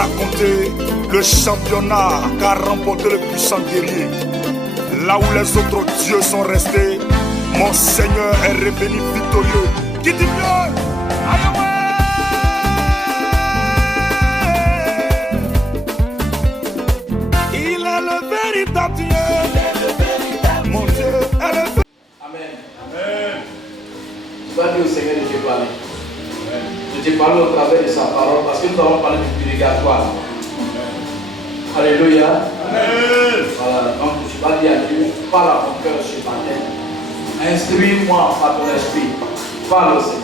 raconter le championnat qu'a remporté le puissant guerrier. Là où les autres dieux sont restés, mon Seigneur est revenu victorieux. Qui dit bien? Il est le véritable Dieu. Mon Dieu est le véritable. Amen. Amen. Tu vas dire au Seigneur de te parler. Je te parle au travers de sa parole parce que nous allons parler du purgatoire. Alléluia. Amen. Voilà, donc tu vas dire à Dieu, parle à mon cœur ce matin. Instruis-moi par ton esprit. Parle au Seigneur.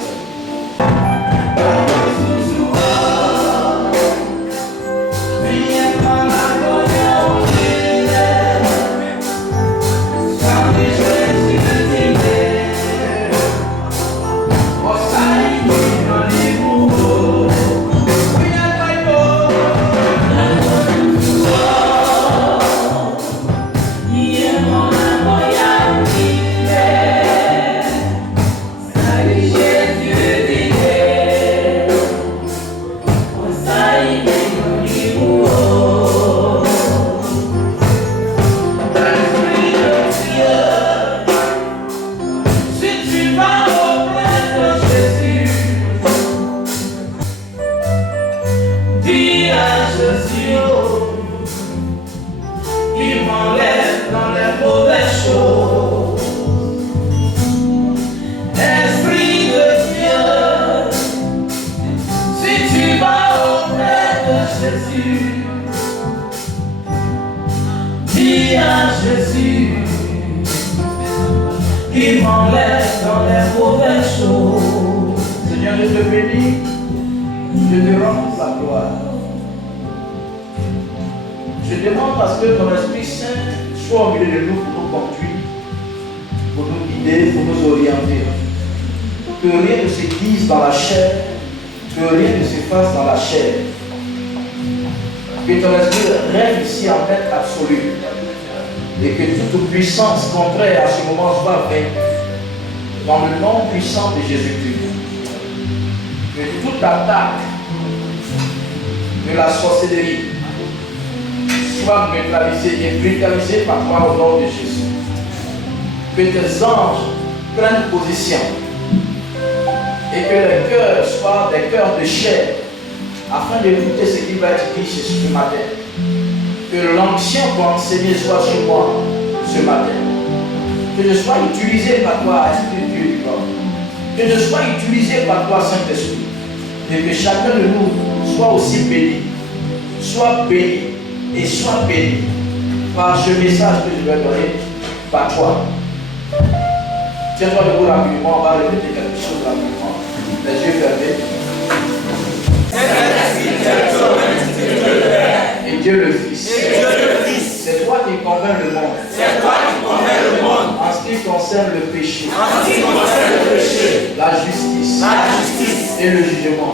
Dis à Jésus, il m'enlève dans les mauvaises choses. Seigneur, je te bénis, je te rends la gloire. Je demande parce que ton Esprit Saint soit au milieu de nous pour nous conduire, pour nous guider, pour nous orienter. Que rien ne se dise dans la chair, que rien ne se fasse dans la chair. Que ton Esprit règne ici en maître absolu. Et que toute puissance contraire à ce moment soit vaincue. Dans le nom puissant de Jésus-Christ. Que toute attaque de la sorcellerie soit neutralisée et brutalisée par toi au nom de Jésus. Que tes anges prennent position. Et que les cœurs soient des cœurs de chair. Afin d'écouter ce qui va être dit ce matin. Que l'onction pour enseigner soit sur moi ce matin. Que je sois utilisé par toi, Esprit de Dieu du corps. Que je sois utilisé par toi, Saint-Esprit. Et que chacun de nous soit aussi béni. Soit béni et soit béni par ce message que je vais donner par toi. Tiens-toi debout rapidement, on va répéter quelque chose rapidement. Les yeux fermés. Et Dieu le Fils. C'est toi qui convaincs le monde. En ce qui concerne le péché. La justice. Et le jugement.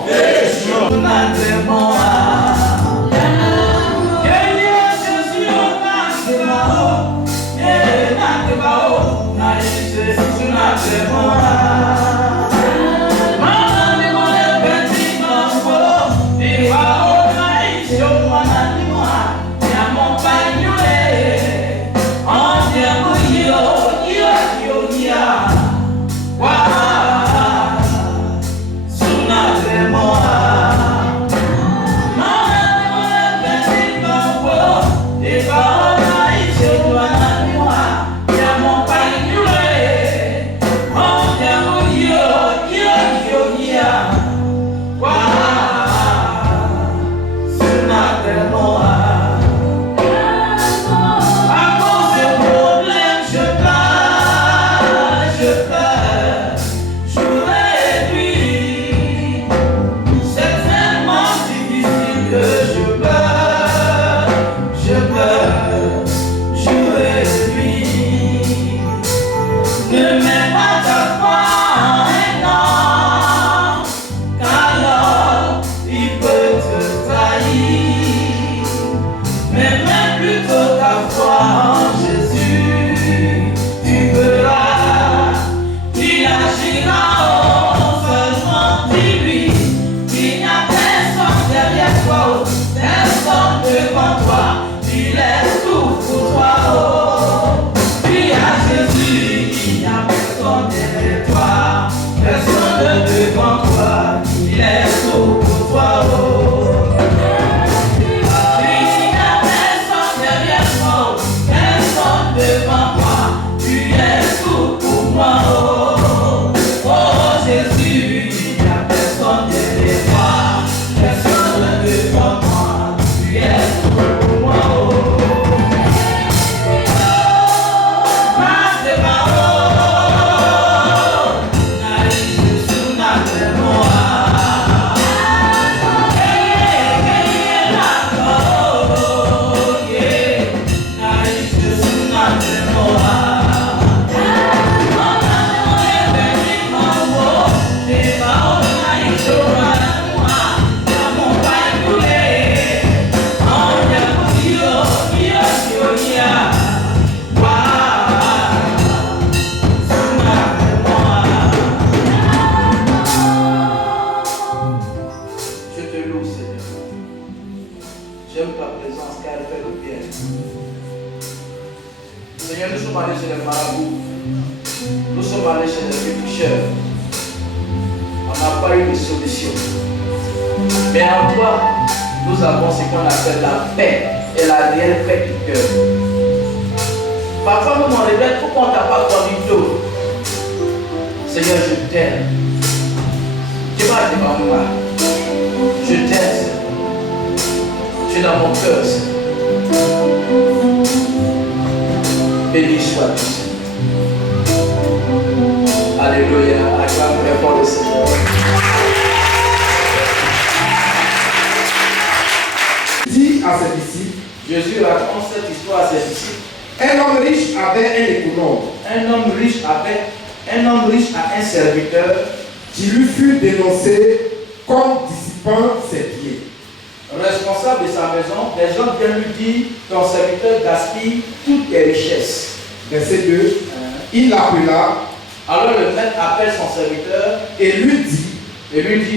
ta présence car elle fait le bien. Seigneur, nous sommes allés chez les marabouts. Nous sommes allés chez les péticheurs. On n'a pas eu de solution. Mais en toi, nous avons ce qu'on appelle la paix et la réelle paix du cœur. Parfois, nous nous regrette pourquoi on ne t'a pas connu tôt. Seigneur, je t'aime. Tu vas devant moi. Je t'aime. Tu es dans mon cœur, Seigneur. Béni sois-tu, Seigneur. Alléluia. Acclame très fort le Seigneur. Dit à ses disciples, Jésus raconte cette histoire à ses disciples. un homme riche avait un économe Un homme riche a un serviteur qui lui fut dénoncé comme dissipant ses biens. responsable de sa maison. Des gens viennent lui dire ton serviteur gaspille toutes tes richesses. Verset 2. Il l'appela Alors le maître appelle son serviteur et lui dit, qu'est-ce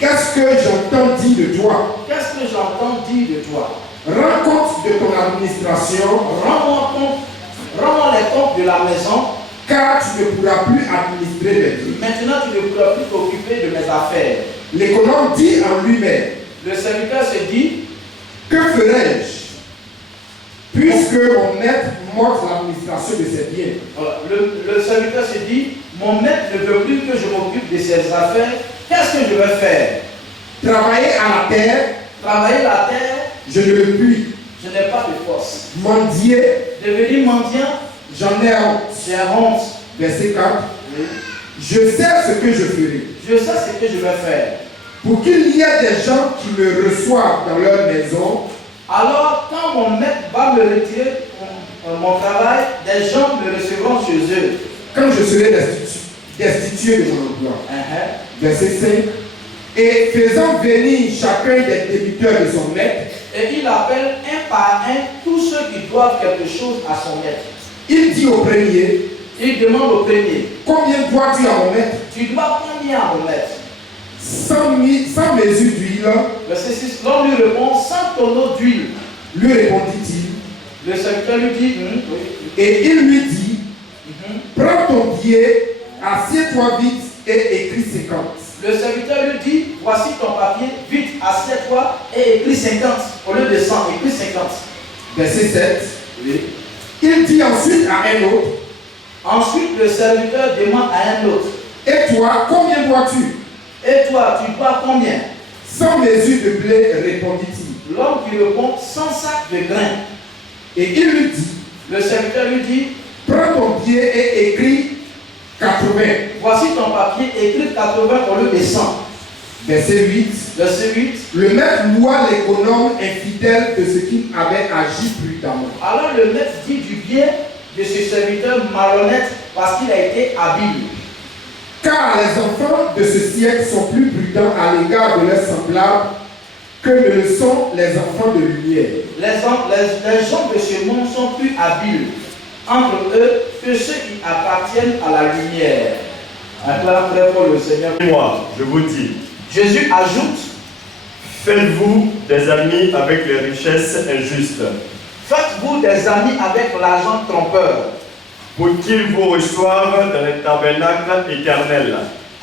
qu'est-ce que j'entends dire de toi? que j'entends dire de toi? Rends compte de ton administration, Rends-moi les comptes de la maison. car tu ne pourras plus administrer mes biens. Maintenant tu ne pourras plus t'occuper de mes affaires. L'économe dit en lui-même, Le serviteur se dit, que ferai-je puisque mon maître m'ôte l'administration de ses biens? voilà, le serviteur se dit, mon maître ne veut plus que je m'occupe de ses affaires. Qu'est-ce que je vais faire? Travailler à la terre, Travailler la terre, je ne le puis. je n'ai pas de force. Mendier, Devenir mendiant, j'en ai honte. j'ai honte. Verset 4. Je sais ce que je ferai. Je sais ce que je vais faire. Pour qu'il y ait des gens qui me reçoivent dans leur maison, Alors, quand mon maître va me retirer mon travail, des gens me recevront chez eux. quand je serai destitué de mon emploi. Verset 5. Et faisant venir chacun des débiteurs de son maître, Et il appelle un par un tous ceux qui doivent quelque chose à son maître. il dit au premier, Il demande au premier, combien dois-tu à mon maître? tu dois combien à mon maître? 100 mesures d'huile, Verset 6, l'homme lui répond, 100 tonneaux d'huile. lui répondit-il. Le serviteur lui dit, oui. Et il lui dit, prends ton billet, assieds-toi vite et écris 50. Le serviteur lui dit, voici ton papier, vite, assieds-toi et écris 50. Au lieu de 100, écris 50. Verset 7. Oui. Il dit ensuite à un autre, Ensuite, le serviteur demande à un autre, et toi, combien dois-tu? et toi, tu dois combien? 100 mesures de blé, répondit-il. L'homme qui répond, 100 sacs de grains. Et il lui dit, Le serviteur lui dit, prends ton billet et écris 80. voici ton papier, écris 80 au lieu de 100. Verset 8. Verset 8. Le maître loua l'économe infidèle de ce qu'il avait agi prudemment. Alors le maître dit du bien de ce serviteur malhonnête parce qu'il a été habile. Car les enfants de ce siècle sont plus prudents à l'égard de leurs semblables que ne le sont les enfants de lumière. Les gens de ce monde sont plus habiles entre eux que ceux qui appartiennent à la lumière. Acclame très fort le Seigneur. Moi, je vous dis, Jésus ajoute, faites-vous des amis avec les richesses injustes, faites-vous des amis avec l'argent trompeur, pour qu'ils vous reçoivent dans les tabernacles éternels.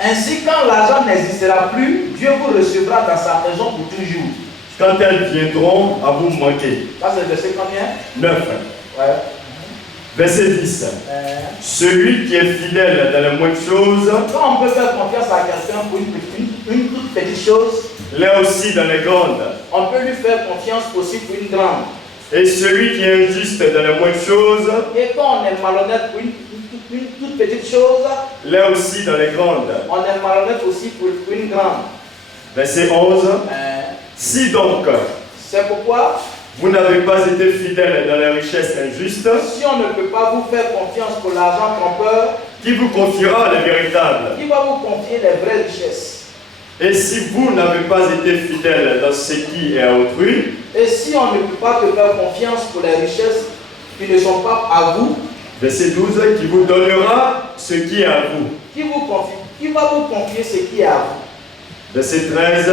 ainsi quand l'argent n'existera plus, Dieu vous recevra dans sa maison pour toujours. Quand elles viendront à vous manquer. Ça c'est verset combien? 9. Ouais. Verset 10. Celui qui est fidèle dans les moindres choses, Quand on peut faire confiance à quelqu'un pour une toute petite chose, l'est aussi dans les grandes. on peut lui faire confiance aussi pour une grande. Et celui qui est injuste dans les moindres choses, Et quand on est malhonnête pour une toute petite chose, l'est aussi dans les grandes. on est malhonnête aussi pour une grande. Verset 11. Si donc, C'est pourquoi, vous n'avez pas été fidèle dans les richesses injustes, si on ne peut pas vous faire confiance pour l'argent trompeur, qui vous confiera les véritables? qui va vous confier les vraies richesses? Et si vous n'avez pas été fidèle dans ce qui est à autrui, Et si on ne peut pas te faire confiance pour les richesses qui ne sont pas à vous, verset 12, qui vous donnera ce qui est à vous. qui va vous confier ce qui est à vous? Verset 13,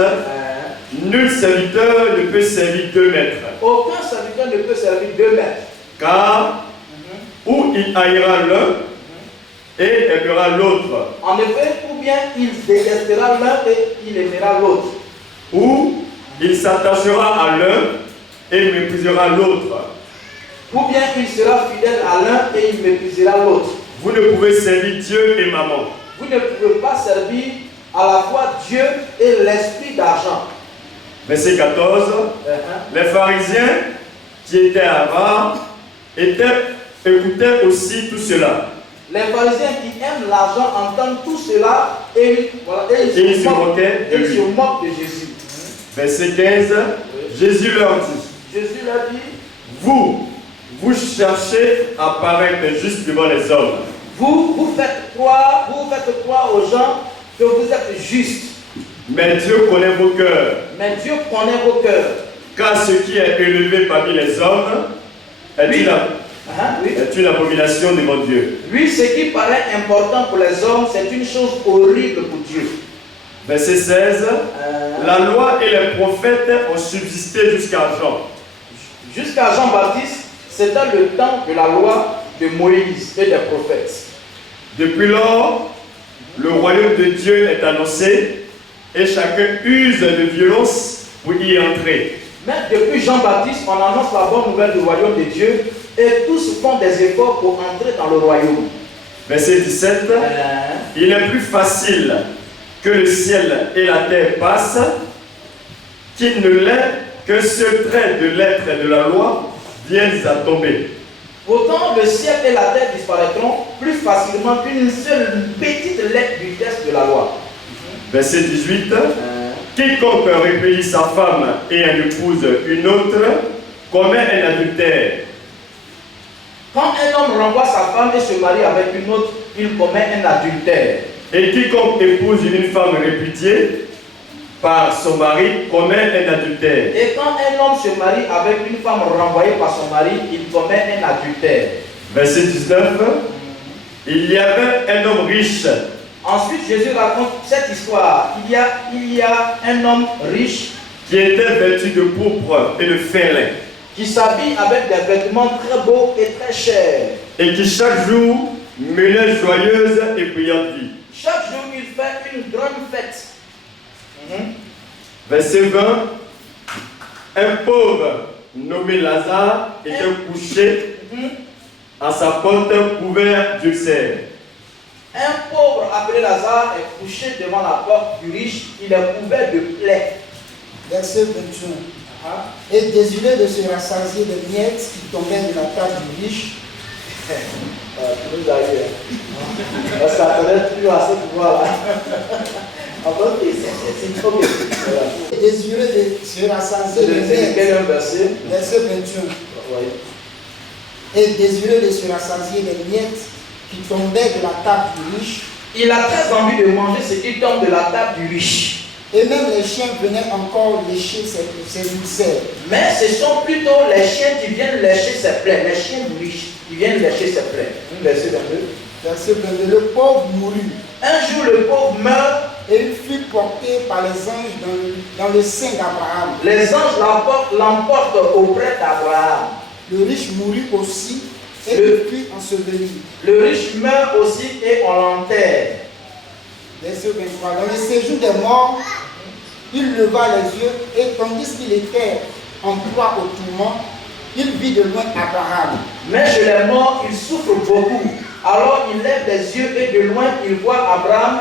nul serviteur ne peut servir deux maîtres, Aucun serviteur ne peut servir 2 maîtres. Car ou il haïra l'un et aimera l'autre. En effet, ou bien il détestera l'un et il aimera l'autre. Ou il s'attachera à l'un et méprisera l'autre. Ou bien il sera fidèle à l'un et il méprisera l'autre. Vous ne pouvez servir Dieu et maman. Vous ne pouvez pas servir à la fois Dieu et l'esprit d'argent. Verset 14. Les pharisiens qui étaient avares écoutaient aussi tout cela. Les pharisiens qui aiment l'argent entendent tout cela et ils se moquent de Jésus. Verset 15. Jésus leur dit. Jésus leur dit, vous cherchez à paraître juste devant les hommes. Vous faites croire aux gens que vous êtes justes. Mais Dieu connaît vos cœurs. Mais Dieu connaît vos cœurs. Car ce qui est élevé parmi les hommes est une abomination devant Dieu. Oui, ce qui paraît important pour les hommes, c'est une chose horrible pour Dieu. Verset 16. La loi et les prophètes ont subsisté jusqu'à Jean. Jusqu'à Jean-Baptiste, c'était le temps de la loi de Moïse et des prophètes. Depuis lors, le royaume de Dieu est annoncé et chacun use de violence pour y entrer. Mais depuis Jean-Baptiste, on annonce la bonne nouvelle du royaume de Dieu et tous font des efforts pour entrer dans le royaume. Verset 17. Il est plus facile que le ciel et la terre passent qu'il ne l'est qu'un seul trait de lettre de la loi vienne à tomber. Pourtant, le ciel et la terre disparaîtront plus facilement qu'une seule petite lettre du texte de la loi. Verset 18. Quiconque répudie sa femme et en épouse une autre commet un adultère. Quand un homme renvoie sa femme et se marie avec une autre, il commet un adultère. Et quiconque épouse une femme répudiée par son mari commet un adultère. Et quand un homme se marie avec une femme renvoyée par son mari, il commet un adultère. Verset 19. Il y avait un homme riche. Ensuite, Jésus raconte cette histoire. Il y a un homme riche qui était vêtu de pourpre et de fin lin, qui s'habille avec des vêtements très beaux et très chers, et qui chaque jour menait joyeuse et brillante vie. Chaque jour, il fait une grande fête. Verset 20. Un pauvre nommé Lazare était couché à sa porte couvert d'ulcères. Un pauvre appelé Lazare est couché devant la porte du riche, il est couvert de plaies. Verset 21. Et désiré de se rassasier des miettes qui tombaient de la table du riche. Tu nous as eu. Ça s'appelait plus à ce pouvoir-là. C'est trop bien. Désiré de se rassasier des miettes. Verset 21. Et désiré de se rassasier des miettes qui tombaient de la table du riche. Il a très envie de manger ce qui tombe de la table du riche. Et même les chiens venaient encore lécher ses ulcères. Mais ce sont plutôt les chiens qui viennent lécher ses plaies. Les chiens du riche qui viennent lécher ses plaies. Verset 22. Verset 22. Le pauvre mourut. Un jour, le pauvre meurt. Et il fut porté par les anges dans le sein d'Abraham. Les anges l'emportent auprès d'Abraham. Le riche mourut aussi et fut enseveli. Le riche meurt aussi et on l'enterre. Verset 23. Dans le séjour des morts, il leva les yeux et tandis qu'il était en proie au tourment, il vit de loin Abraham. Mais chez les morts, il souffre beaucoup. Alors il lève les yeux et de loin il voit Abraham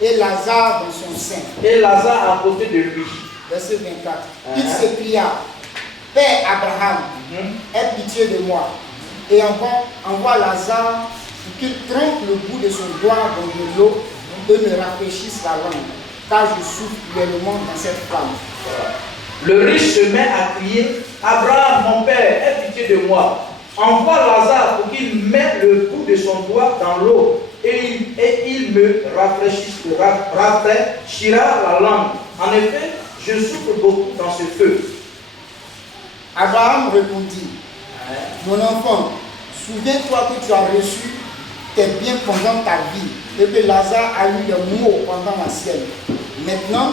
et Lazare dans son sein. Et Lazare à côté de lui. Verset 24. Il s'écria, Père Abraham, aie pitié de moi. Et envoie Lazare pour qu'il trempe le bout de son doigt dans de l'eau et me rafraîchisse la langue, car je souffre cruellement dans cette flamme. Le riche se met à crier, Abraham, mon père, aie pitié de moi. Envoie Lazare pour qu'il mette le bout de son doigt dans l'eau et il me rafraîchira la langue. En effet, je souffre beaucoup dans ce feu. Abraham répondit, mon enfant, souviens-toi que tu as reçu tes biens pendant ta vie et que Lazare a eu des maux pendant la sienne. Maintenant,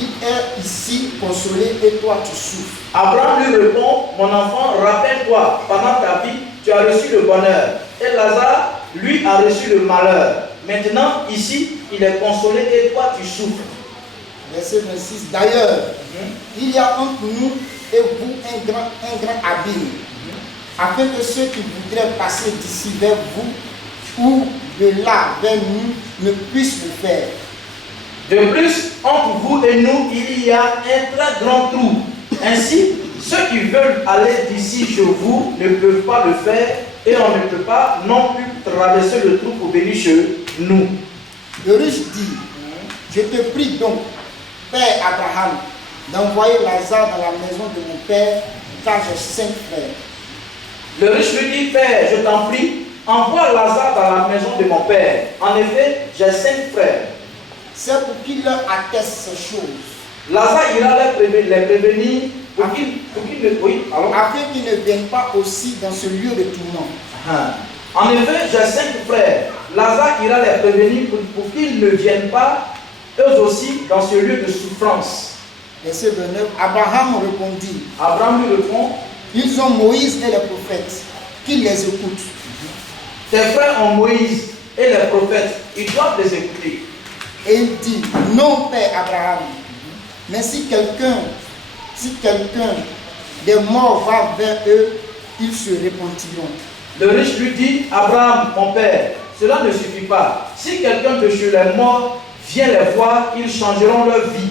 il est ici consolé et toi tu souffres. Abraham lui répond, mon enfant, rappelle-toi, pendant ta vie, tu as reçu le bonheur. Et Lazare, lui, a reçu le malheur. Maintenant, ici, il est consolé et toi, tu souffres. Verset 26. D'ailleurs, il y a entre nous et vous un grand abîme, afin que ceux qui voudraient passer d'ici vers vous ou de là vers nous ne puissent le faire. De plus, entre vous et nous, il y a un très grand trou. Ainsi, ceux qui veulent aller d'ici chez vous ne peuvent pas le faire et on ne peut pas non plus traverser le trou pour venir chez nous. Le riche dit, je te prie donc, Père Abraham, d'envoyer Lazare dans la maison de mon père, car j'ai 5 frères. Le riche lui dit, Père, je t'en prie, envoie Lazare dans la maison de mon père. En effet, j'ai 5 frères. C'est pour qu'il leur atteste ces choses. Lazare ira les prévenir pour qu'ils afin qu'ils ne viennent pas aussi dans ce lieu de tourment. En effet, j'ai 5 frères. Lazare ira les prévenir pour qu'ils ne viennent pas eux aussi dans ce lieu de souffrance. Verset 29. Abraham répondit. Abraham lui répond, ils ont Moïse et les prophètes, qu'ils les écoutent. Tes frères ont Moïse et les prophètes, ils doivent les écouter. Et il dit, non, Père Abraham, mais si quelqu'un des morts va vers eux, ils se repentiront. Le riche lui dit, Abraham, mon père, cela ne suffit pas. Si quelqu'un de chez les morts vient les voir, ils changeront leur vie.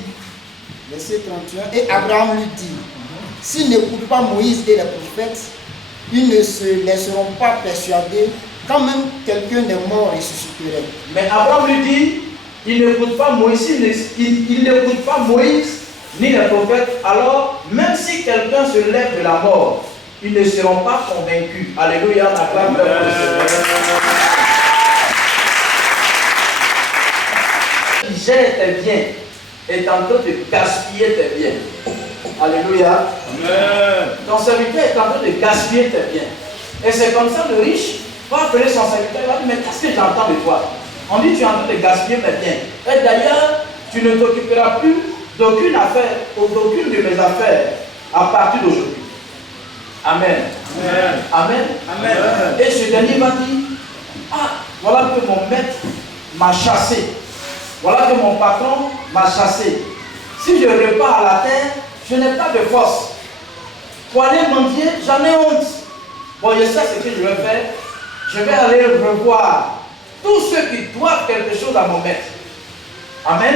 Verset 31. Et Abraham lui dit, s'ils n'écoutent pas Moïse et les prophètes, ils ne se laisseront pas persuader quand même quelqu'un des morts ressusciterait. Mais Abraham lui dit, il n'écoute pas Moïse, il n'écoute pas Moïse ni les prophètes, alors même si quelqu'un se lève de la mort, ils ne seront pas convaincus. Alléluia, on acclame le Seigneur. Qui gère tes biens est en train de gaspiller tes biens. Alléluia. Amen. Ton serviteur est en train de gaspiller tes biens. Et c'est comme ça le riche va appeler son serviteur, il va dire, mais qu'est-ce que j'entends de toi? On dit, tu es en train de gaspiller mes biens. Et d'ailleurs, tu ne t'occuperas plus d'aucune affaire ou d'aucune de mes affaires à partir d'aujourd'hui. Amen. Amen. Amen. Amen. Et ce dernier va dire, ah, voilà que mon maître m'a chassé. Voilà que mon patron m'a chassé. Si je repars à la terre, je n'ai pas de force. Pour aller mendier, j'en ai honte. Bon, je sais ce que je vais faire. Je vais aller revoir tous ceux qui doivent quelque chose à mon maître. Amen.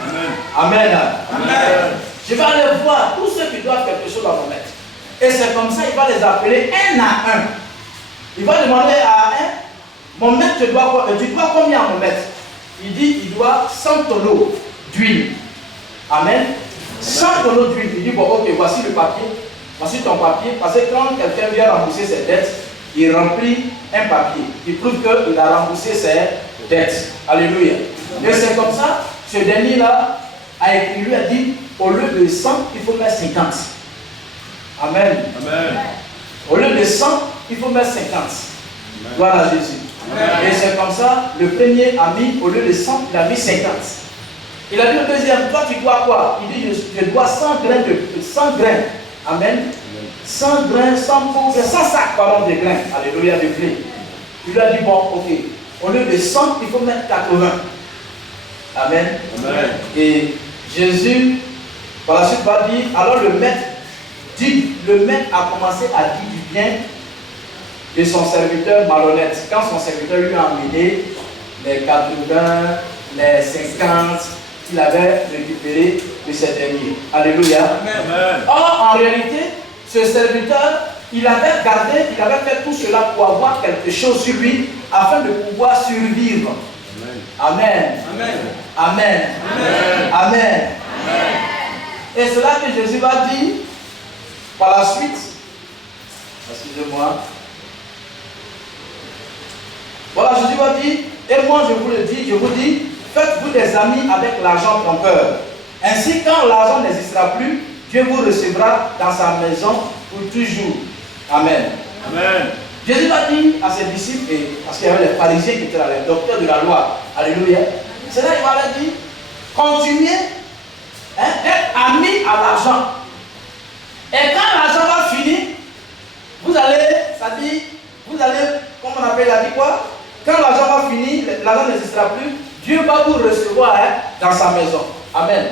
Amen. Amen. Amen. Je vais aller voir tous ceux qui doivent quelque chose à mon maître. Et c'est comme ça, il va les appeler un à un. Il va demander à un, mon maître, tu dois combien à mon maître? Il dit, il doit 100 tonneaux d'huile. Amen. 100 tonneaux d'huile. Il dit, bon, ok, voici le papier. Voici ton papier. Parce que quand quelqu'un vient rembourser ses dettes, il remplit un papier. Il prouve qu'il a remboursé ses dettes. Alléluia. Et c'est comme ça, ce dernier-là a écrit, lui a dit, au lieu de 100, il faut mettre 50. Amen. Amen. Au lieu de 100, il faut mettre 50. Gloire à Jésus. Amen. Et c'est comme ça, le premier a mis, au lieu de 100, il a mis 50. Il a dit au deuxième, toi tu dois quoi? Il dit, je dois 100 grains. Amen. 100 grains, 100 pauvres, 100 sacs, pardon, de grains. Alléluia, de blé. Il lui a dit, bon, ok, au lieu de 100, il faut mettre 80. Amen. Amen. Et Jésus, par la suite, va dire, alors le maître a commencé à dire du bien de son serviteur malhonnête. Quand son serviteur lui a amené les 80, les 50 qu'il avait récupéré de ces derniers. Alléluia. Amen. Or, en réalité, ce serviteur, il avait gardé, il avait fait tout cela pour avoir quelque chose sur lui afin de pouvoir survivre. Amen. Amen. Amen. Amen. Amen. Amen. Et c'est là que Jésus va dire par la suite, excusez-moi. Voilà, Jésus va dire, et moi je vous le dis, je vous dis, faites-vous des amis avec l'argent trompeur. Ainsi, quand l'argent n'existera plus, Dieu vous recevra dans sa maison pour toujours. Amen. Amen. Jésus va dire à ses disciples, et parce qu'il y avait les pharisiens qui étaient là, les docteurs de la loi, alléluia, c'est là qu'il va leur dire, continuez Être ami à l'argent. Et quand l'argent va finir, vous allez, comme on appelle, il a dit quoi? Quand l'argent va finir, l'argent n'existera plus, Dieu va vous recevoir dans sa maison. Amen.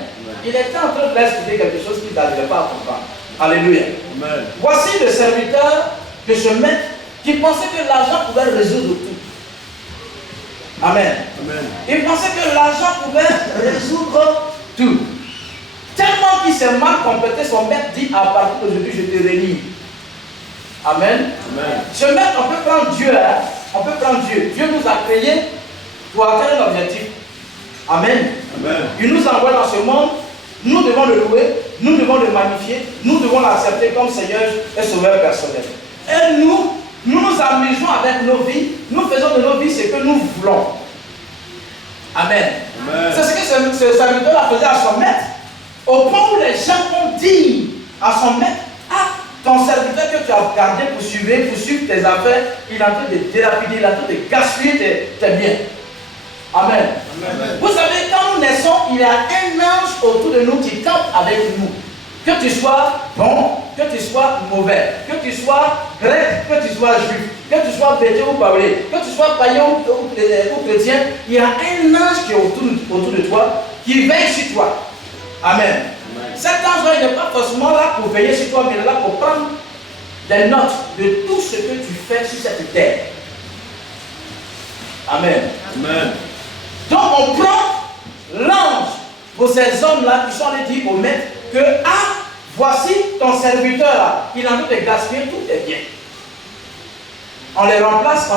Il était en train de l'expliquer quelque chose qu'il n'arrivait pas à comprendre. Alléluia. Amen. Voici le serviteur de ce maître qui pensait que l'argent pouvait résoudre tout. Amen. Amen. Il pensait que l'argent pouvait résoudre tout. Tellement qu'il s'est mal comporté, son maître dit à partir d'aujourd'hui, je te réunis. Amen. Amen. Ce maître, on peut prendre Dieu. On peut prendre Dieu. Dieu nous a créés pour atteindre l'objectif. Amen. Amen. Il nous envoie dans ce monde. Nous devons le louer. Nous devons le magnifier. Nous devons l'accepter comme Seigneur et Sauveur personnel. Et nous nous amusons avec nos vies. Nous faisons de nos vies ce que nous voulons. Amen. Amen. C'est ce que ce serviteur faisait à son maître. Au point où les gens vont dire à son maître, ah, ton serviteur que tu as gardé pour suivre tes affaires, il est en train de délapider, il est en train de gaspiller tes biens. Amen. Amen. Vous savez, quand nous naissons, il y a un ange autour de nous qui campe avec nous. Que tu sois bon, que tu sois mauvais, que tu sois grec, que tu sois juif, que tu sois chrétien ou païen, que tu sois païen ou chrétien, il y a un ange qui est autour de toi, qui veille sur toi. Amen. Amen. Cet ange-là, il n'est pas forcément là pour veiller sur toi, mais il est là pour prendre des notes de tout ce que tu fais sur cette terre. Amen. Amen. Donc on prend l'ange pour ces hommes-là qui sont allés dire au maître que, ah, voici ton serviteur-là, il est en train de gaspiller tous tes biens. On remplace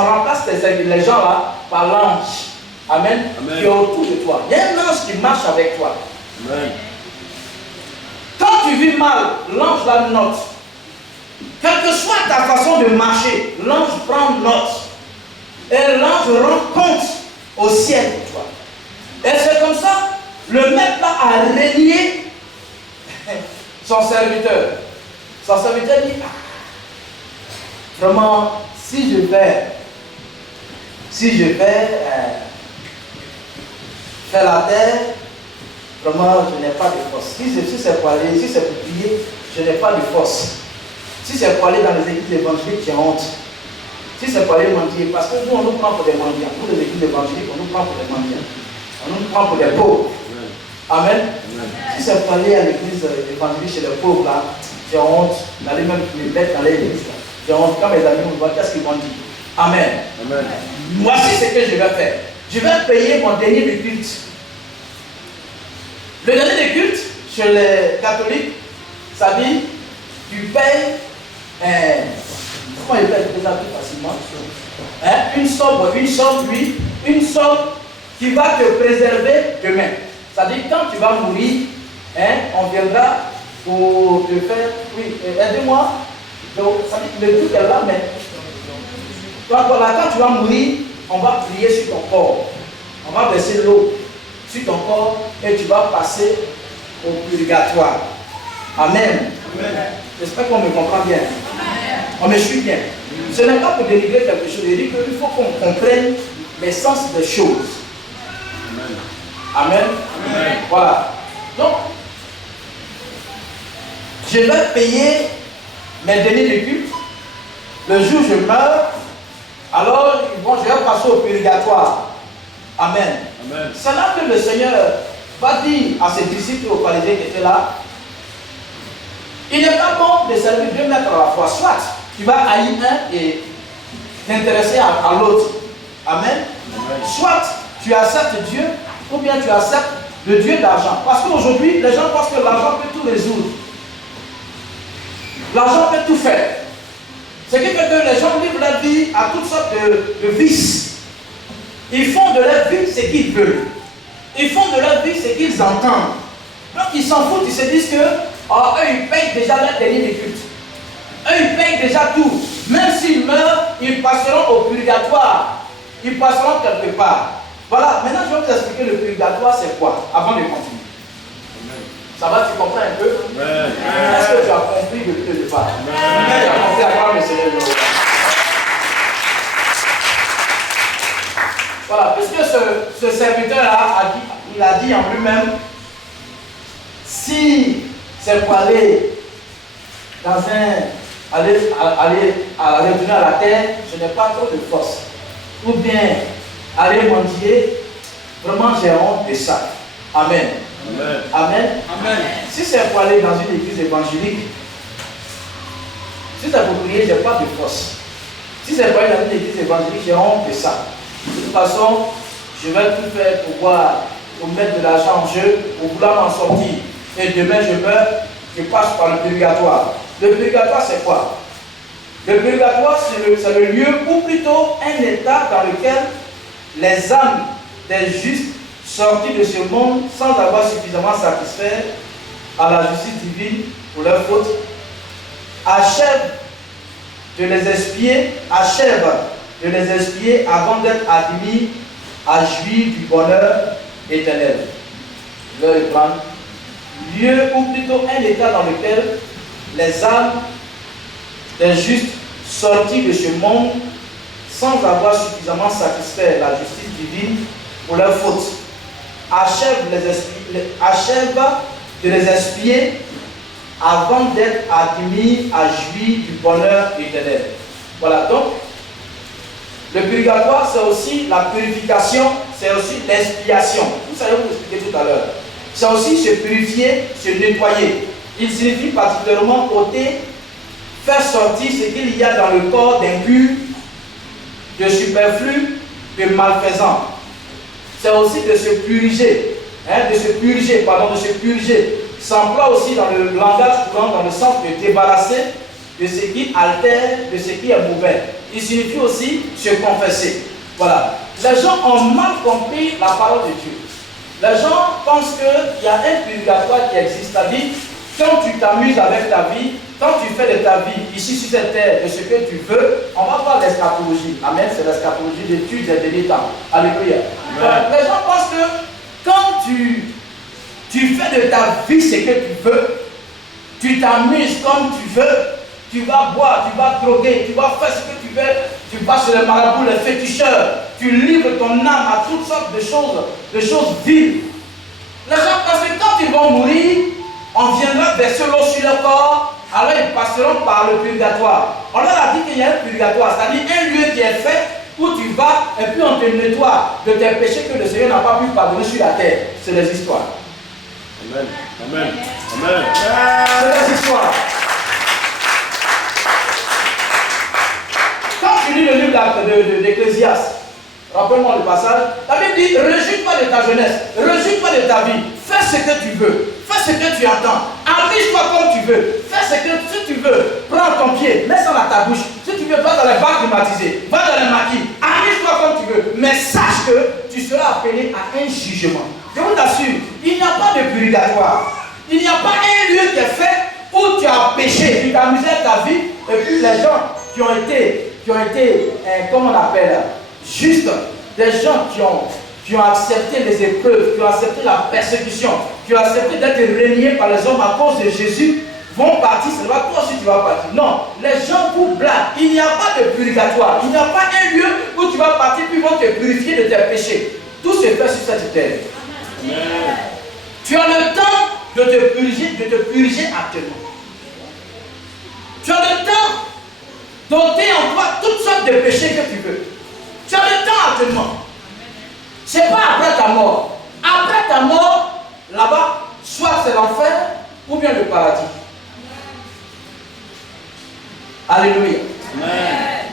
les gens-là par l'ange. Amen. Amen. Qui est autour de toi. Il y a un ange qui marche avec toi. Amen. Quand tu vis mal, l'ange la note. Quelle que soit ta façon de marcher, l'ange prend note. Et l'ange rend compte au ciel pour toi. Et c'est comme ça, le maître là a régné son serviteur. Son serviteur dit, ah, vraiment, si je vais faire la terre, vraiment, je n'ai pas de force. Si c'est pour aller, si c'est pour prier, je n'ai pas de force. Si c'est pour aller dans les églises évangéliques, j'ai honte. Si c'est pour aller mendier, parce que nous, on nous prend pour des mendiants. Pour les églises évangéliques, on nous prend pour des mendiants. On nous prend pour des pauvres. Amen. Amen. Si c'est pour aller à l'église évangélique chez les pauvres, là, j'ai honte d'aller même me mettre dans l'église. J'ai honte. Quand mes amis me voient, qu'est-ce qu'ils vont dire? Amen. Amen. Voici ce que je vais faire. Je vais payer mon dernier de culte. Le dernier de culte, chez les catholiques, ça dit, tu payes, comment ils payent déjà plus facilement? Une somme qui va te préserver demain. C'est-à-dire, quand tu vas mourir, on viendra pour te faire, oui, aidez-moi. Donc, ça dit, le truc est là, mais quand tu vas mourir, on va prier sur ton corps. On va verser l'eau sur ton corps et tu vas passer au purgatoire. Amen. Amen. J'espère qu'on me comprend bien. Amen. On me suit bien. Ce n'est pas pour dénigrer quelque chose. Il dit qu'il faut qu'on comprenne l'essence des choses. Amen. Amen. Amen. Voilà. Donc, je vais payer mes deniers de culte. Le jour où je meurs, alors bon, je vais passer au purgatoire. Amen. Amen. C'est là que le Seigneur va dire à ses disciples aux pharisiens qui étaient là, il n'est pas bon de servir deux maîtres à la fois. Soit tu vas haïr un et t'intéresser à l'autre. Amen. Amen. Soit tu acceptes Dieu ou bien tu acceptes le Dieu d'argent. Parce qu'aujourd'hui, les gens pensent que l'argent peut tout résoudre. L'argent peut tout faire. Ce qui fait que les gens vivent leur vie à toutes sortes de vices. Ils font de leur vie ce qu'ils veulent. Ils font de leur vie ce qu'ils entendent. Donc ils s'en foutent, ils se disent que eux ils payent déjà leur dernier de culte. Eux ils payent déjà tout. Même s'ils meurent, ils passeront au purgatoire. Ils passeront quelque part. Voilà, maintenant je vais vous expliquer le purgatoire c'est quoi, avant de continuer. Ça va, tu comprends un peu? Est-ce que tu as compris depuis le départ? Tu as compris à quoi le Seigneur nous regarde. Voilà, puisque ce serviteur-là il a dit en lui-même, Si c'est pour aller dans un. Retourner à la terre, je n'ai pas trop de force. Ou bien aller mendier, vraiment j'ai honte de ça. Amen. Amen. Amen. Amen. Si c'est pour aller dans une église évangélique, si c'est pour prier, je n'ai pas de force. Si c'est pour aller dans une église évangélique, j'ai honte de ça. De toute façon, je vais tout faire pour mettre de l'argent en jeu, pour vouloir m'en sortir. Et demain je meurs, je passe par le purgatoire. Le purgatoire, c'est quoi? Le purgatoire, c'est le lieu, ou plutôt un état dans lequel les âmes des justes sortis de ce monde sans avoir suffisamment satisfait à la justice divine pour leurs fautes, achèvent de les expier avant d'être admis à jouir du bonheur éternel. Je vais reprendre. Lieu, ou plutôt un état dans lequel les âmes des justes sortis de ce monde sans avoir suffisamment satisfait la justice divine pour leurs fautes, achèvent de les expier avant d'être admis à jouir du bonheur éternel. Voilà, donc le purgatoire, c'est aussi la purification, c'est aussi l'expiation. Vous savez, vous expliquer tout à l'heure. C'est aussi se purifier, se nettoyer. Il signifie particulièrement ôter, faire sortir ce qu'il y a dans le corps d'impur, de superflu, de malfaisant. C'est aussi de se purger, de se purger. S'emploie aussi dans le langage courant dans le sens de débarrasser de ce qui altère, de ce qui est mauvais. Il signifie aussi se confesser. Voilà. Les gens ont mal compris la parole de Dieu. Les gens pensent qu'il y a un purgatoire qui existe. C'est-à-dire, quand tu t'amuses avec ta vie, quand tu fais de ta vie ici sur cette terre de ce que tu veux, on va parler d'eschatologie. Amen, c'est l'eschatologie d'études des derniers temps. Alléluia. Les gens pensent que quand tu fais de ta vie ce que tu veux, tu t'amuses comme tu veux, tu vas boire, tu vas droguer, tu vas faire ce que tu veux, tu vas chez les marabouts, les féticheurs, tu livres ton âme à toutes sortes de choses viles. Les gens pensent que quand ils vont mourir, on viendra verser l'eau sur leur corps, alors ils passeront par le purgatoire. On leur a dit qu'il y a un purgatoire, c'est-à-dire un lieu qui est fait où tu vas et puis on te nettoie de tes péchés que le Seigneur n'a pas pu pardonner sur la terre. C'est les histoires. Amen. Amen. Amen. C'est les histoires. Quand tu lis le livre d'Ecclésiaste, rappelle-moi le passage, la Bible dit, réjouis-toi de ta jeunesse, réjouis-toi de ta vie, fais ce que tu veux, fais ce que tu entends, amuse-toi comme tu veux, fais ce que si tu veux, prends ton pied, mets ça dans ta bouche, si tu veux, va dans les bars climatisés, va dans les maquis, amuse-toi comme tu veux, mais sache que tu seras appelé à un jugement. Je vous assure, il n'y a pas de purgatoire, il n'y a pas un lieu qui est fait où tu as péché, tu t'amusais ta vie, et puis les gens qui ont été comment on appelle, juste des gens qui ont accepté les épreuves, qui ont accepté la persécution, qui ont accepté d'être régnés par les hommes à cause de Jésus, vont partir, c'est là toi aussi tu vas partir. Non, les gens vous blaguent, il n'y a pas de purgatoire, il n'y a pas un lieu où tu vas partir puis ils vont te purifier de tes péchés. Tout se fait sur cette terre. Tu as le temps de te puriger actuellement. Tu as le temps d'ôter en toi toutes sortes de péchés que tu veux. Tu as le temps actuellement. Ce n'est pas après ta mort. Après ta mort, là-bas, soit c'est l'enfer ou bien le paradis. Alléluia. Amen.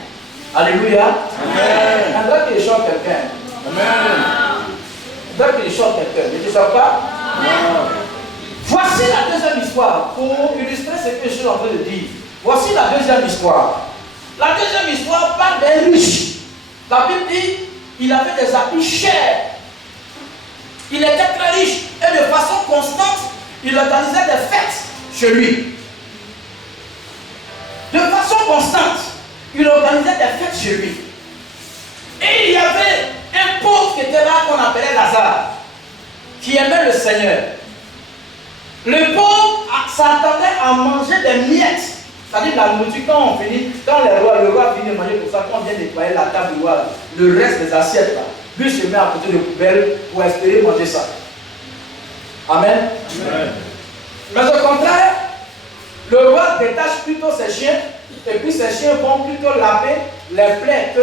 Alléluia. Amen. On dirait qu'il chante quelqu'un. Amen. On dirait qu'il chante quelqu'un. Ne te sens pas? Voici la deuxième histoire pour illustrer ce que je suis en train de dire. Voici la deuxième histoire. La deuxième histoire parle d'un riche. La Bible dit il avait des habits chers. Il était très riche et de façon constante, il organisait des fêtes chez lui. De façon constante, il organisait des fêtes chez lui. Et il y avait un pauvre qui était là qu'on appelait Lazare, qui aimait le Seigneur. Le pauvre s'attendait à manger des miettes. C'est-à-dire la nourriture, quand on finit, quand le roi finit de manger pour ça, quand on vient nettoyer la table du roi, le reste des assiettes là, lui se met à côté de poubelle pour espérer manger ça. Amen. Amen. Mais au contraire, le roi détache plutôt ses chiens, et puis ces chiens vont plutôt laver les plaies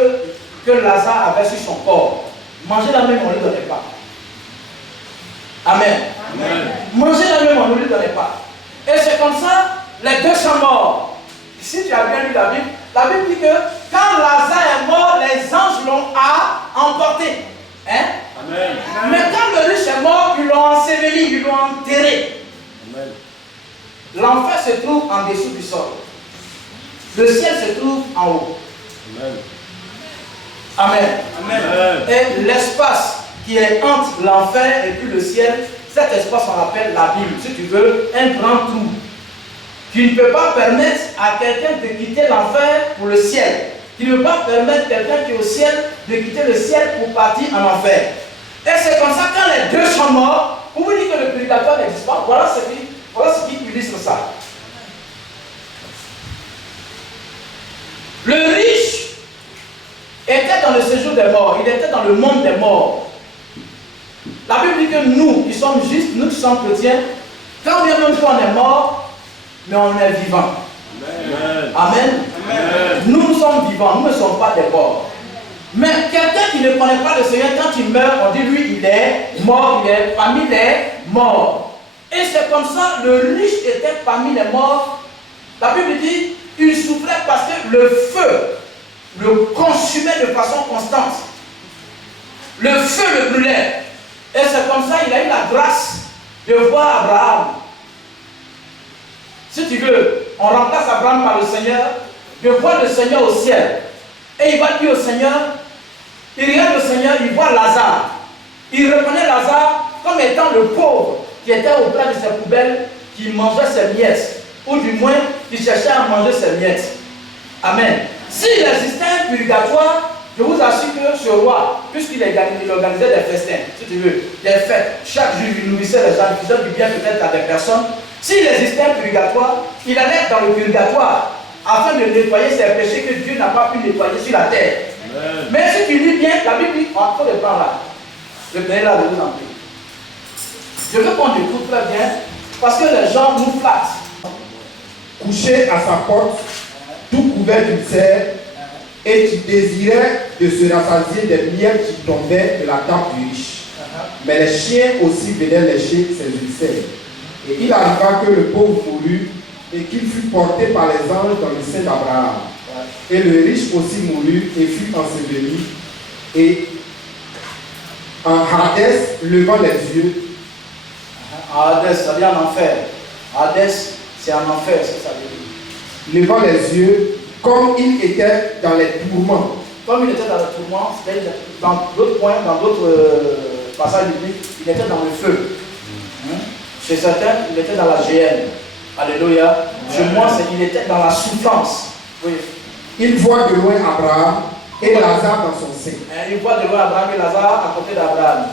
que Lazare avait sur son corps. Manger la même, on ne lui donnait pas. Amen. Amen. Manger la même, on ne lui donnait pas. Et c'est comme ça, les deux sont morts. Si tu as bien lu la Bible dit que quand Lazare est mort, les anges l'ont emporté. Hein? Amen. Mais quand le riche est mort, ils l'ont enseveli, ils l'ont enterré. L'enfer se trouve en dessous du sol. Le ciel se trouve en haut. Amen. Amen. Amen. Et l'espace qui est entre l'enfer et puis le ciel, cet espace on l'appelle la Bible. Si tu veux, un grand trou. Tu ne peux pas permettre à quelqu'un de quitter l'enfer pour le ciel. Tu ne peux pas permettre à quelqu'un qui est au ciel de quitter le ciel pour partir en enfer. Et c'est comme ça, quand les deux sont morts, on vous dit que le purgatoire n'existe pas. Voilà ce qui illustre ça. Le riche était dans le séjour des morts, il était dans le monde des morts. La Bible dit que nous, qui sommes justes, nous qui sommes chrétiens, quand bien même qu'on est mort, mais on est vivant. Amen. Amen. Amen. Nous sommes vivants, nous ne sommes pas des morts. Mais quelqu'un qui ne connaît pas le Seigneur, quand il meurt, on dit lui, il est mort, il est parmi les morts. Et c'est comme ça, le riche était parmi les morts. La Bible dit, il souffrait parce que le feu le consumait de façon constante. Le feu le brûlait. Et c'est comme ça qu'il a eu la grâce de voir Abraham. Si tu veux, on remplace Abraham par le Seigneur, de voir le Seigneur au ciel. Et il va dire au Seigneur, il regarde le Seigneur, il voit Lazare. Il reconnaît Lazare comme étant le pauvre qui était au plat de ses poubelles, qui mangeait ses miettes. Ou du moins, qui cherchait à manger ses miettes. Amen. S'il existait un purgatoire, je vous assure que ce roi, puisqu'il organisait des festins, si tu veux, des fêtes, chaque jour il nourrissait les gens, il faisait du bien peut-être à des personnes. S'il existait un purgatoire, il allait dans le purgatoire afin de nettoyer ses péchés que Dieu n'a pas pu nettoyer sur la terre. Amen. Mais si tu lis bien, la Bible dit, il faut le prendre là. Je vais là de vous en prier. Je veux qu'on écoute très bien, parce que les gens nous flattent. Couché à sa porte, tout couvert d'ulcères, et qui désirait de se rassasier des miels qui tombaient de la table du riche. Mais les chiens aussi venaient lécher ses ulcères. Et il arriva que le pauvre mourut et qu'il fut porté par les anges dans le sein d'Abraham. Et le riche aussi mourut et fut enseveli. Et en Hadès, levant les yeux. Hadès, ça veut dire en enfer. Hadès, c'est en enfer, c'est ça veut dire. Levant les yeux, comme il était dans les tourments. Comme il était dans les tourments, c'est-à-dire dans d'autres points, dans d'autres passages bibliques, il était dans le feu. Chez certains, il était dans la géhenne. Alléluia. Chez moi, il était dans la souffrance. Oui. Il voit de loin Abraham et Lazare dans son sein. Il voit de loin Abraham et Lazare à côté d'Abraham.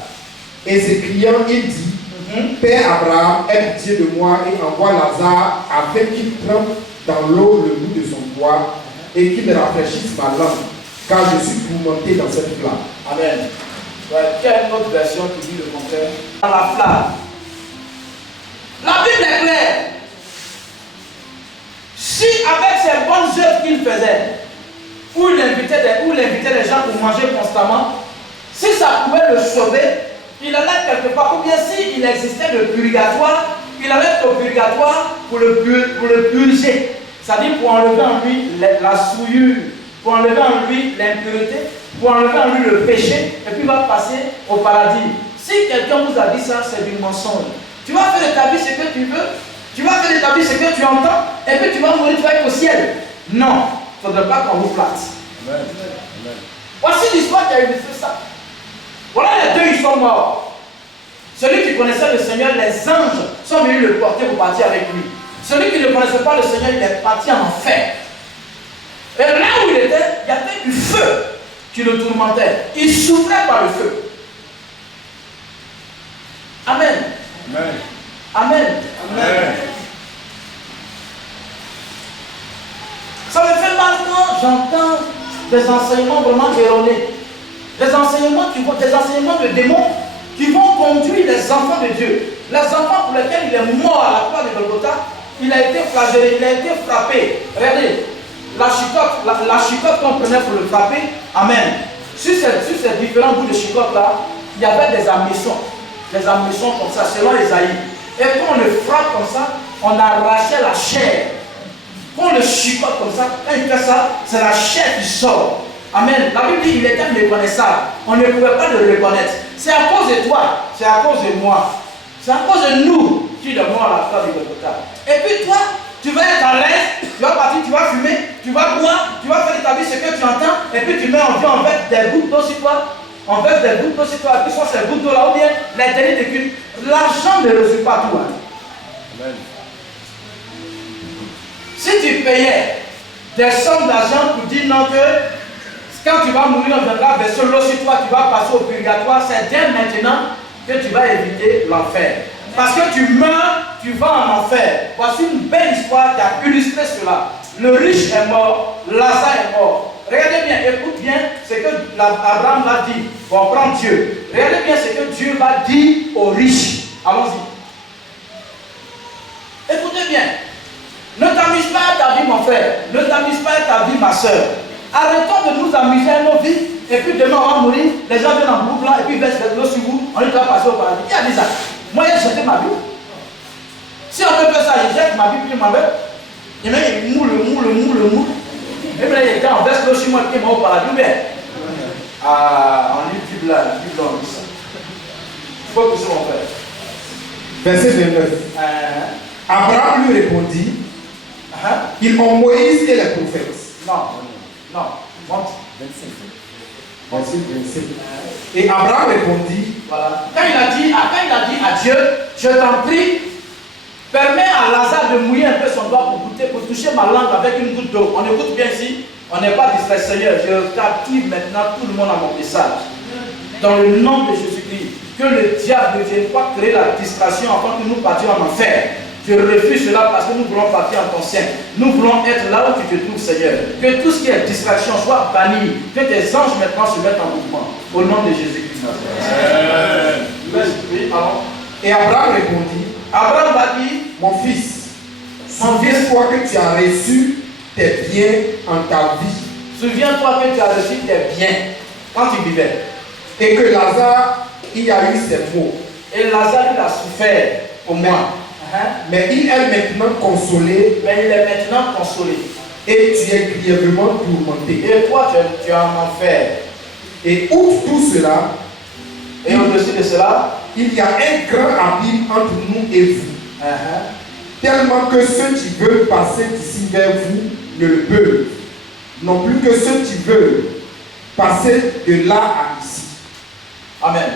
Et s'écriant, il dit, Père Abraham, aie pitié de moi et envoie Lazare afin qu'il trempe dans l'eau le bout de son doigt et qu'il rafraîchisse ma langue, car je suis tourmenté dans cette flamme. Amen. Quelle autre version qui dit le contraire? Dans la flamme. La Bible est claire. Si avec ces bonnes œuvres qu'il faisait, où il invitait les gens pour manger constamment, si ça pouvait le sauver, il allait quelque part, ou bien s'il existait le purgatoire, il allait au purgatoire pour le purger. C'est-à-dire pour enlever en lui la souillure, pour enlever en lui l'impureté, pour enlever en lui le péché, et puis il va passer au paradis. Si quelqu'un vous a dit ça, c'est du mensonge. Tu vas faire de ta vie ce que tu veux, tu vas faire de ta vie ce que tu entends, et puis tu vas mourir, tu vas être au ciel. Non, il ne faudrait pas qu'on vous flatte. Amen. Voici l'histoire qui a illustré ça. Voilà, les deux, ils sont morts. Celui qui connaissait le Seigneur, les anges sont venus le porter pour partir avec lui. Celui qui ne connaissait pas le Seigneur, il est parti en enfer. Et là où il était, il y avait du feu qui le tourmentait. Il souffrait par le feu. Amen. Amen. Amen. Amen. Ça me fait mal quand j'entends des enseignements vraiment erronés. Des enseignements de démons qui vont conduire les enfants de Dieu Les enfants pour lesquels il est mort à la croix de Golgotha, il a été flagellé, il a été frappé. Regardez, la chicotte qu'on prenait pour le frapper, amen. Sur ces différents bouts de chicotte là, il y avait des hameçons comme ça, selon Esaïe. Et quand on le frappe comme ça, on arrachait la chair. Quand on le chicote comme ça, quand il fait ça, c'est la chair qui sort. Amen. La Bible dit qu'il était méconnaissable. On ne pouvait pas le reconnaître. C'est à cause de toi, c'est à cause de moi. C'est à cause de nous qu'il est mort à la croix de Golgotha. Et puis toi, tu vas être à l'aise, tu vas partir, tu vas fumer, tu vas boire, tu vas faire de ta vie ce que tu entends, et puis tu mets en vie en fait des gouttes d'eau sur toi. En fait des gouttes d'eau sur toi, et puis soit ces gouttes d'eau là, ou bien l'intérêt de culte. L'argent ne résout pas tout. Hein. Amen. Si tu payais des sommes d'argent pour dire non que quand tu vas mourir, on viendra verser l'eau sur toi, tu vas passer au purgatoire, c'est dès maintenant que tu vas éviter l'enfer. Parce que tu meurs, tu vas en enfer. Voici une belle histoire qui a illustré cela. Le riche est mort, Lazare est mort. Regardez bien, écoute bien ce que Abraham l'a dit. On prend Dieu. Regardez bien ce que Dieu va dire aux riches. Allons-y. Écoutez bien. Ne t'amuse pas à ta vie, mon frère. Ne t'amuse pas à ta vie, ma soeur. Arrêtons de nous amuser à nos vies. Et puis demain, on va mourir. Les gens viennent en groupe là et puis ils versent de l'eau sur vous. On dit tu vas passer au paradis. Qui a dit ça? Moi, j'ai jeté ma vie. Si on peut faire ça, je jette ma vie puis je m'en vais. Et même il moule. Et bien, il y a on verse l'eau sur moi qui est mort au paradis. Ou bien, on lit Bible là, Bible on lit ça. Il faut que ce soit mon frère. Verset 29. Abraham lui répondit, ils ont Moïse et les prophètes. Non, monte. 25. Et Abraham répondit, voilà. Quand il a dit à Dieu, je t'en prie, permets à Lazare de mouiller un peu son doigt pour goûter, pour toucher ma langue avec une goutte d'eau. On écoute bien ici, on n'est pas distrait, Seigneur. Je captive maintenant tout le monde à mon message. Dans le nom de Jésus-Christ, que le diable ne vienne pas créer la distraction afin que nous partions en enfer. Je refuse cela parce que nous voulons partir en ton sein. Nous voulons être là où tu te trouves, Seigneur. Que tout ce qui est distraction soit banni. Que tes anges maintenant se mettent en mouvement. Au nom de Jésus-Christ. Et Abraham répondit, Abraham va dire, mon fils, souviens-toi que tu as reçu tes biens en ta vie. Souviens-toi que tu as reçu tes biens quand tu vivais. Et que Lazare, il a eu ses maux. Et Lazare, il a souffert pour moi. Mais il est maintenant consolé. Et tu es grièvement tourmenté. Et toi, tu es en enfer. Et outre tout cela, et au-dessus de cela, il y a un grand abîme entre nous et vous. Tellement que ceux qui veulent passer d'ici vers vous ne le peuvent. Non plus que ceux qui veulent passer de là à ici. Amen.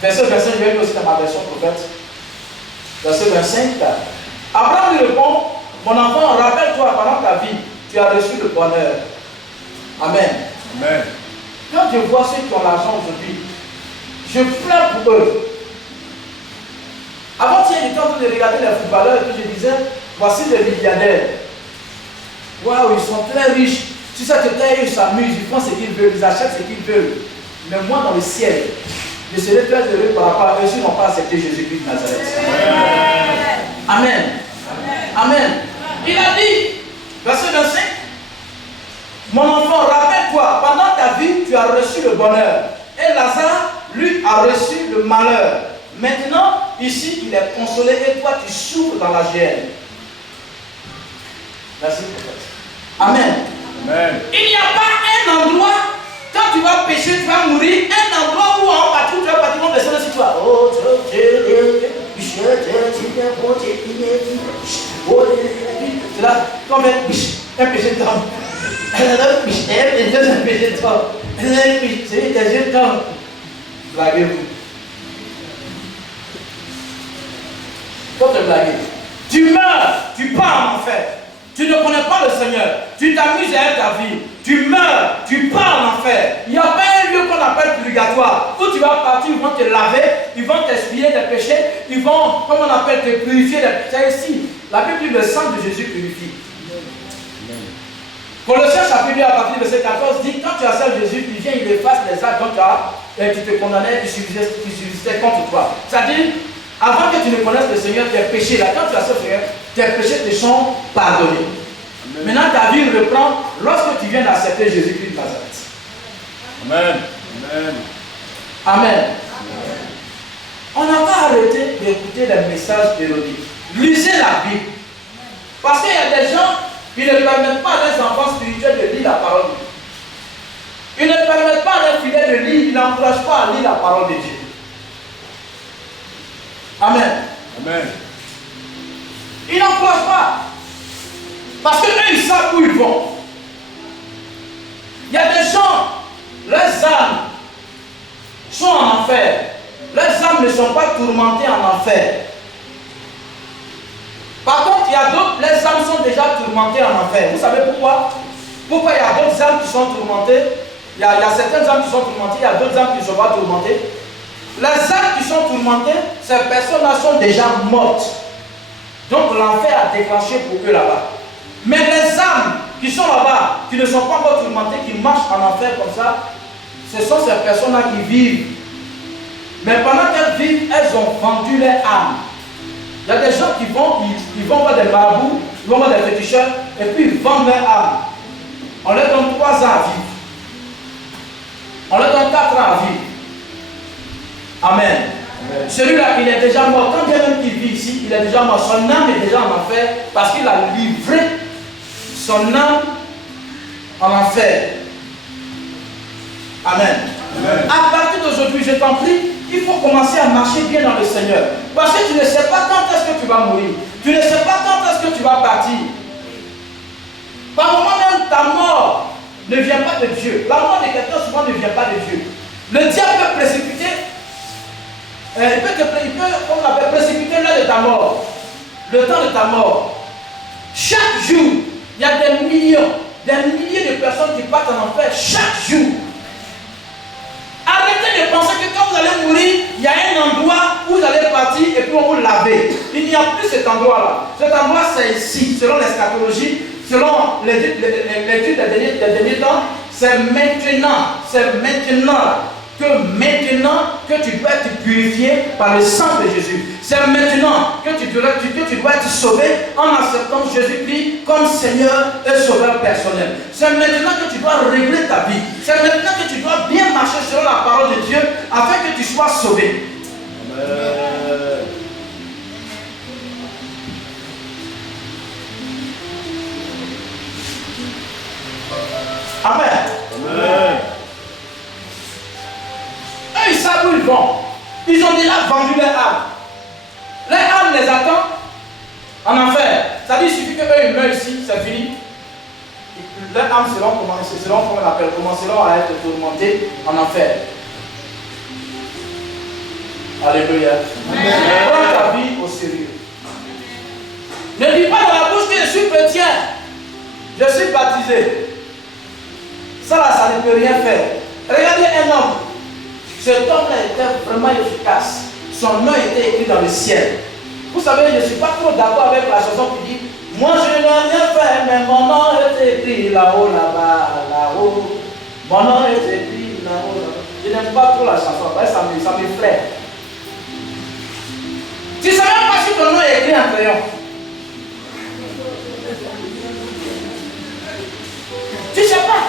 Verset 25, je vais lire aussi dans ma version prophète. Verset 25. Abraham lui répond, mon enfant, rappelle-toi, pendant ta vie, tu as reçu le bonheur. Amen. Quand je vois ceux qui ont l'argent aujourd'hui, je pleure pour eux. Avant-hier, j'étais en train de regarder les footballeurs et puis je disais, voici des milliardaires. Waouh, ils sont très riches. Sur cette terre, ils s'amusent, ils font ce qu'ils veulent, ils achètent ce qu'ils veulent. Mais moi, dans le ciel, je serai très heureux par rapport à eux s'ils n'ont pas accepté Jésus-Christ de Nazareth. Amen. Il a dit, verset 25, mon enfant, rappelle-toi, pendant ta vie, tu as reçu le bonheur. Et Lazare, lui, a reçu le malheur. Maintenant, ici, il est consolé et toi, tu souffres dans la gêne. Merci, prophète. Amen. Il n'y a pas un endroit, quand tu vas pécher, tu vas mourir, un endroit où en bas, tu vas partir, on va descendre sur toi. Oh, c'est là, comme un péché de temps. Un péché de temps. C'est un péché de temps. Blaguez-vous. Faut te blaguer. Tu meurs, tu pars en enfer. Tu ne connais pas le Seigneur. Tu t'amuses à ta vie. Tu meurs, tu pars en enfer. Il n'y a pas un lieu qu'on appelle purgatoire. Où tu vas partir, ils vont te laver, ils vont t'expier des péchés, ils vont, comme on appelle, te purifier des péchés. Ici, la Bible dit le sang de Jésus purifie. Colossiens chapitre 2 à partir du verset 14 dit, quand tu acceptes Jésus, il vient, il efface les actes dont tu te condamnais, qui subsistaient contre toi. C'est-à-dire, Avant que tu ne connaisses le Seigneur, tes péchés, là, quand tu as ce Seigneur, tes péchés te sont pardonnés. Amen. Maintenant, ta vie reprend lorsque tu viens d'accepter Jésus-Christ de Nazareth. Amen. Amen. Amen. On n'a pas arrêté d'écouter les messages erronés. Lisez la Bible. Parce qu'il y a des gens qui ne permettent pas à leurs enfants spirituels de lire la parole de Dieu. Ils ne permettent pas à leurs fidèles de lire, ils n'encouragent pas à lire la parole de Dieu. Amen. Amen. Ils n'encouragent pas. Parce qu'eux, ils savent où ils vont. Il y a des gens, leurs âmes sont en enfer. Leurs âmes ne sont pas tourmentées en enfer. Par contre, il y a d'autres, les âmes sont déjà tourmentées en enfer. Vous savez pourquoi? Pourquoi il y a d'autres âmes qui sont tourmentées? Il y a certaines âmes qui sont tourmentées, il y a d'autres âmes qui ne sont pas tourmentées. Les âmes qui sont tourmentées, ces personnes-là sont déjà mortes. Donc l'enfer a déclenché pour eux là-bas. Mais les âmes qui sont là-bas, qui ne sont pas encore tourmentées, qui marchent en enfer comme ça, ce sont ces personnes-là qui vivent. Mais pendant qu'elles vivent, elles ont vendu leur âme. Il y a des gens qui vont voir des marabouts, ils vont voir des féticheurs, et puis ils vendent leur âme. On leur donne 3 ans à vivre. On leur donne 4 ans à vivre. Amen. Celui-là, il est déjà mort. Quand bien même qu'il vit ici, il est déjà mort. Son âme est déjà en enfer parce qu'il a livré son âme en enfer. Amen. Amen. À partir d'aujourd'hui, je t'en prie, il faut commencer à marcher bien dans le Seigneur. Parce que tu ne sais pas quand est-ce que tu vas mourir. Tu ne sais pas quand est-ce que tu vas partir. Par moment même, ta mort ne vient pas de Dieu. La mort de quelqu'un souvent ne vient pas de Dieu. Le diable peut précipiter, il peut précipiter l'heure de ta mort, le temps de ta mort. Chaque jour, il y a des milliers de personnes qui partent en enfer chaque jour. Arrêtez de penser que quand vous allez mourir, il y a un endroit où vous allez partir et puis on vous laver. Il n'y a plus cet endroit-là. Cet endroit, c'est ici, selon l'eschatologie, selon l'étude des derniers temps, c'est maintenant que tu dois être purifié par le sang de Jésus. C'est maintenant que tu dois être sauvé en acceptant Jésus-Christ comme Seigneur et Sauveur personnel. C'est maintenant que tu dois régler ta vie. C'est maintenant que tu dois bien marcher selon la parole de Dieu afin que tu sois sauvé. Amen. Amen. Eux, ils savent où ils vont. Ils ont déjà vendu leur âme. Leur âme les attend en enfer. Ça dit, il suffit qu'eux ils meurent ici, c'est fini. Leur âme commenceront à être tourmentées en enfer. Alléluia. Prends ta vie au sérieux. Ne dis pas dans la bouche que je suis chrétien. Je suis baptisé. Ça là, ça ne peut rien faire. Regardez un homme. Cet homme-là était vraiment efficace. Son nom était écrit dans le ciel. Vous savez, je ne suis pas trop d'accord avec la chanson qui dit moi je n'ai rien fait, mais mon nom est écrit là-haut, là-bas, là-haut. Mon nom est écrit là-haut, là-bas. Je n'aime pas trop la chanson, ça m'effraie. Tu ne sais même pas si ton nom est écrit en crayon. Tu ne sais pas.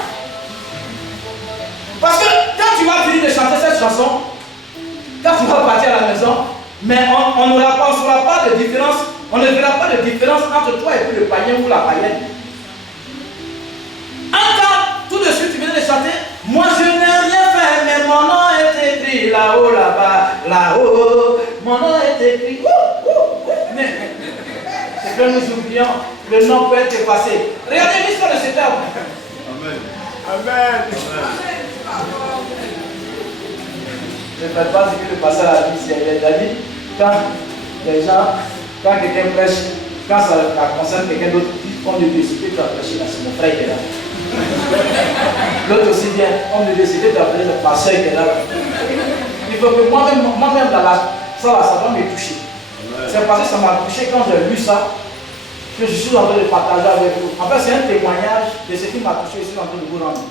Parce que quand tu vas finir de chanter cette chanson, quand tu vas partir à la maison, mais on ne saura pas de différence, on ne verra pas de différence entre toi et puis le païen ou la païenne. Quand tout de suite tu viens de chanter, moi je n'ai rien fait, mais mon nom est écrit là-haut, là-bas, là-haut, mon nom est écrit. Mais c'est que nous oublions, le nom peut être effacé. Regardez l'histoire de cet homme. Amen. Amen. Ne faites pas ce que le pasteur a dit. Il a dit, quand les gens, quand quelqu'un prêche, quand ça concerne quelqu'un d'autre, on ne décide de prêcher là, c'est mon frère qui est là. L'autre aussi vient, on ne décide de prêcher le pasteur qui est là. Il faut que moi-même ça va me toucher. C'est parce que ça m'a touché quand j'ai lu ça, que je suis en train de partager avec vous. En fait, c'est un témoignage de ce qui m'a touché, je suis en train de vous rendre.